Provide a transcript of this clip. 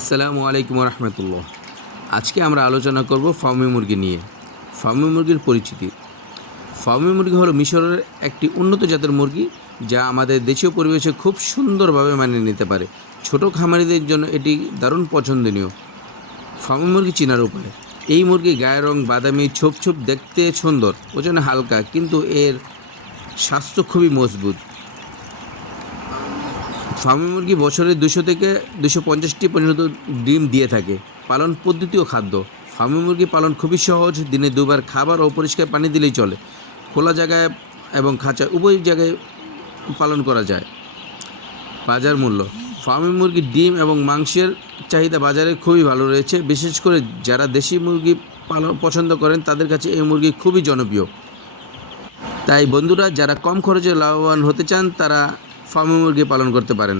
আসসালামু আলাইকুম রহমতুল্লাহ আজকে আমরা আলোচনা করব ফার্মি মুরগি নিয়ে, ফার্মি মুরগির পরিচিতি। ফার্মি মুরগি হলো মিশরের একটি উন্নত জাতের মুরগি যা আমাদের দেশীয় পরিবেশে খুব সুন্দরভাবে মানিয়ে নিতে পারে। ছোট খামারিদের জন্য এটি দারুণ পছন্দনীয়। ফার্মি মুরগি চেনার উপায়, এই মুরগি গায়ের রং বাদামি, ছোপ ছোপ, দেখতে সুন্দর, ওজনে হালকা, কিন্তু এর স্বাস্থ্য খুবই মজবুত। ফার্মি মুরগি বছরে দুশো থেকে দুশো পঞ্চাশটি পর্যন্ত ডিম দিয়ে থাকে। পালন পদ্ধতি ও খাদ্য। ফার্মি মুরগি পালন খুবই সহজ। দিনে দুবার খাবার ও পরিষ্কার পানি দিলেই চলে। খোলা জায়গায় এবং খাঁচা উভয় জায়গায় পালন করা যায়। বাজার মূল্য। ফার্মি মুরগির ডিম এবং মাংসের চাহিদা বাজারে খুবই ভালো রয়েছে। বিশেষ করে যারা দেশি মুরগি পালন পছন্দ করেন, তাদের কাছে এই মুরগি খুবই জনপ্রিয়। তাই বন্ধুরা, যারা কম খরচে লাভবান হতে চান, তারা ফার্মি মুরগি পালন করতে পারেন।